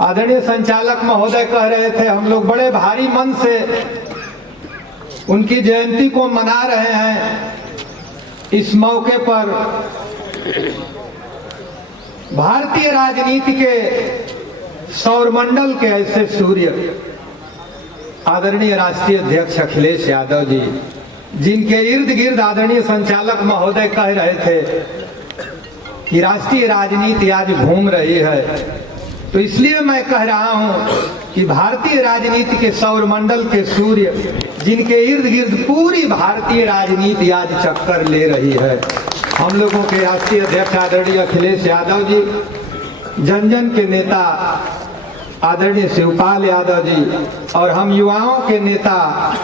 आदरणीय संचालक महोदय कह रहे थे, हम लोग बड़े भारी मन से उनकी जयंती को मना रहे हैं। इस मौके पर भारतीय राजनीति के सौरमंडल के ऐसे सूर्य आदरणीय राष्ट्रीय अध्यक्ष अखिलेश यादव जी, जिनके इर्द गिर्द आदरणीय संचालक महोदय कह रहे थे कि राष्ट्रीय राजनीति आज घूम रही है, तो इसलिए मैं कह रहा हूं कि भारतीय राजनीति के सौरमंडल के सूर्य, जिनके इर्द गिर्द पूरी भारतीय राजनीति आज चक्कर ले रही है, हम लोगों के राष्ट्रीय अध्यक्ष आदरणीय अखिलेश यादव जी, जन जन के नेता आदरणीय शिवपाल यादव जी, और हम युवाओं के नेता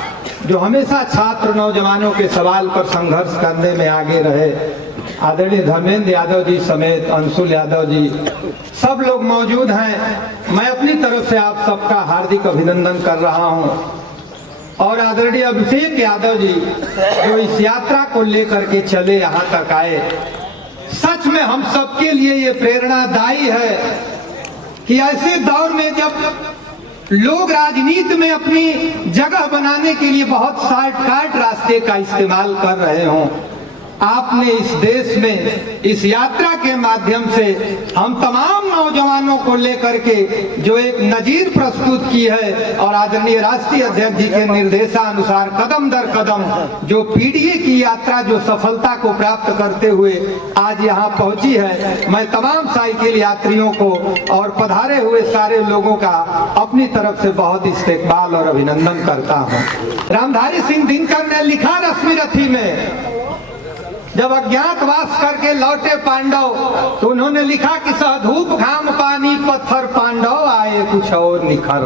जो हमेशा छात्र नौजवानों के सवाल पर संघर्ष करने में आगे रहे, आदरणीय धर्मेंद्र यादव जी समेत अंशुल यादव जी, सब लोग मौजूद हैं। मैं अपनी तरफ से आप सबका हार्दिक अभिनंदन कर रहा हूं। और आदरणीय अभिषेक यादव जी जो इस यात्रा को लेकर के चले यहां तक आए, सच में हम सबके लिए ये प्रेरणादायी है कि ऐसे दौर में जब लोग राजनीति में अपनी जगह बनाने के लिए बहुत शॉर्टकट रास्ते का इस्तेमाल कर रहे हों, आपने इस देश में इस यात्रा के माध्यम से हम तमाम नौजवानों को लेकर के जो एक नजीर प्रस्तुत की है, और आदरणीय राष्ट्रीय अध्यक्ष जी के निर्देशानुसार कदम दर कदम जो पीडीए की यात्रा जो सफलता को प्राप्त करते हुए आज यहाँ पहुंची है, मैं तमाम साइकिल यात्रियों को और पधारे हुए सारे लोगों का अपनी तरफ से बहुत इस्तेकबाल और अभिनंदन करता हूँ। रामधारी सिंह दिनकर ने लिखा रश्मिरथी में, जब अज्ञातवास करके लौटे पांडव तो उन्होंने लिखा कि सहधूप घाम पानी पत्थर पांडव आए कुछ और निखर।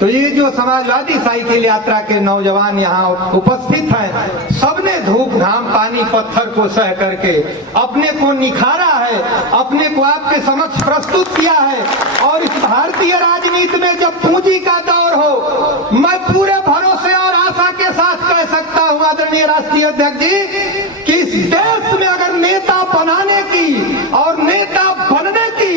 तो ये जो समाजवादी साइकिल यात्रा के नौजवान यहाँ उपस्थित हैं, सबने धूप घाम पानी पत्थर को सह करके अपने को निखारा है, अपने को आपके समक्ष प्रस्तुत किया है। और इस भारतीय राजनीति में जब पूंजी का दौर हो, मैं पूरे भरोसे और आशा के साथ कह सकता हूँ आदरणीय राष्ट्रीय अध्यक्ष जी कि इस देश में अगर नेता बनाने की और नेता बनने की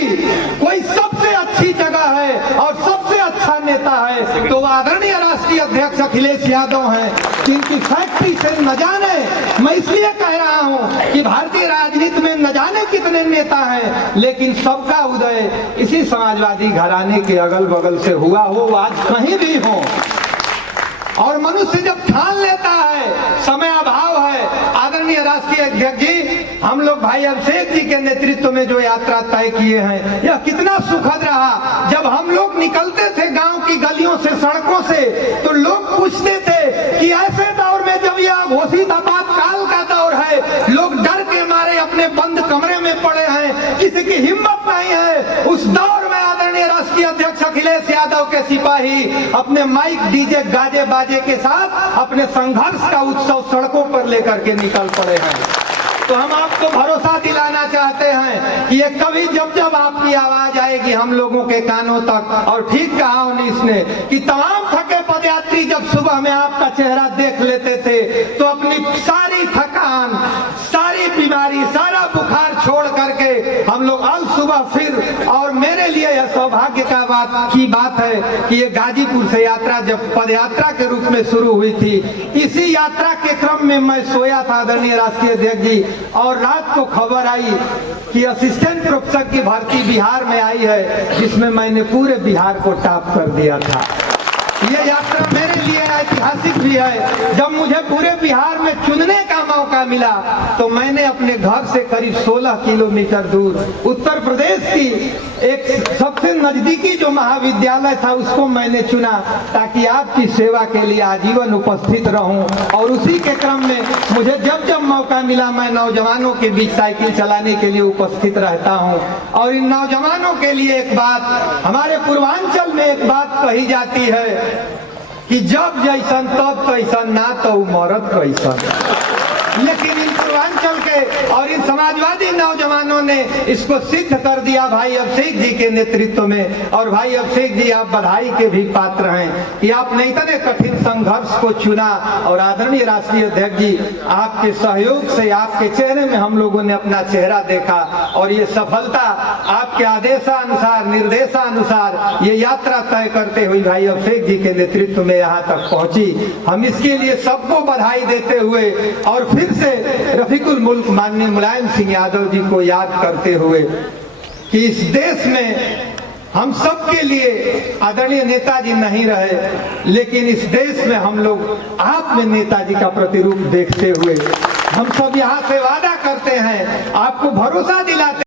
कोई सबसे अच्छी जगह है और सबसे अच्छा नेता है तो आदरणीय राष्ट्रीय अध्यक्ष अखिलेश यादव हैं, जिनकी फैक्ट्री से न जाने, मैं इसलिए कह रहा हूं कि भारतीय राजनीति में न जाने कितने नेता हैं, लेकिन सबका उदय इसी समाजवादी घराने के अगल बगल से हुआ हो, आज कहीं भी हो। और मनुष्य जब ठान लेता है, समय अभाव है, आदरणीय राष्ट्रीय अध्यक्ष जी, हम लोग भाई अभिषेक जी के नेतृत्व में जो यात्रा तय किए हैं, यह कितना सुखद रहा। जब हम लोग निकलते थे गांव की गलियों से, सड़कों से, तो लोग पूछते थे कि ऐसे दौर में जब यह घोषित आपातकाल का दौर है, लोग डर के मारे अपने बंद कमरे में पड़े हैं, किसी की हिम्मत नहीं है, उस दौर में आदरणीय राष्ट्रीय अध्यक्ष अखिलेश यादव के सिपाही अपने माइक डीजे गाजे बाजे के साथ अपने संघर्ष का उत्सव सड़कों पर लेकर के निकल पड़े हैं। तो हम आपको भरोसा दिलाना चाहते हैं कि ये कभी जब जब आपकी आवाज आएगी हम लोगों के कानों तक, और ठीक कहा उनीस ने कि तमाम थके पदयात्री जब सुबह में आपका चेहरा देख लेते थे तो अपनी सारी थकान, सारी बीमारी, सारा बुखार छोड़ करके हम लोग अल सुबह फिर, और मेरे लिए यह सौभाग्य की बात है कि ये गाजीपुर से यात्रा जब पदयात्रा के रूप में शुरू हुई थी, इसी यात्रा के क्रम में मैं सोया था आदरणीय राष्ट्रीय अध्यक्ष जी, और रात को खबर आई कि असिस्टेंट प्रोफेसर की भर्ती बिहार में आई है, जिसमें मैंने पूरे बिहार को टॉप कर दिया था। ये यात्रा मेरे लिए ऐतिहासिक भी है। जब मुझे पूरे बिहार में चुनने का मौका मिला तो मैंने अपने घर से करीब 16 किलोमीटर दूर उत्तर प्रदेश की एक सबसे नजदीकी जो महाविद्यालय था उसको मैंने चुना, ताकि आपकी सेवा के लिए आजीवन उपस्थित रहूं। और उसी के क्रम में मुझे जब जब मौका मिला मैं नौजवानों के बीच साइकिल चलाने के लिए उपस्थित रहता हूं। और इन नौजवानों के लिए एक बात, हमारे पूर्वांचल में एक बात कही जाती है कि जब जैसन तब कैसन, ना तो मरद कैसन। लेकिन इन पूर्वांचल के और इन समाजवादी नौजवानों ने इसको सिद्ध कर दिया भाई अभिषेक जी के नेतृत्व में। और भाई अभिषेक जी, आप बधाई के भी पात्र हैं कि आपने इतने कठिन संघर्ष को चुना। और आदरणीय राष्ट्रीय अध्यक्ष जी, आपके सहयोग से, आपके चेहरे में हम लोगों ने अपना चेहरा देखा और ये सफलता आपके आदेशानुसार, निर्देशानुसार ये यात्रा तय करते हुए भाई अभिषेक जी के नेतृत्व में यहाँ तक पहुंची। हम इसके लिए सबको बधाई देते हुए और फिर से रफीकुल मुल्क माननीय मुलायम सिंह यादव जी को याद करते हुए कि इस देश में हम सब के लिए आदरणीय नेताजी नहीं रहे, लेकिन इस देश में हम लोग आप में नेताजी का प्रतिरूप देखते हुए हम सब यहाँ से वादा करते हैं, आपको भरोसा दिलाते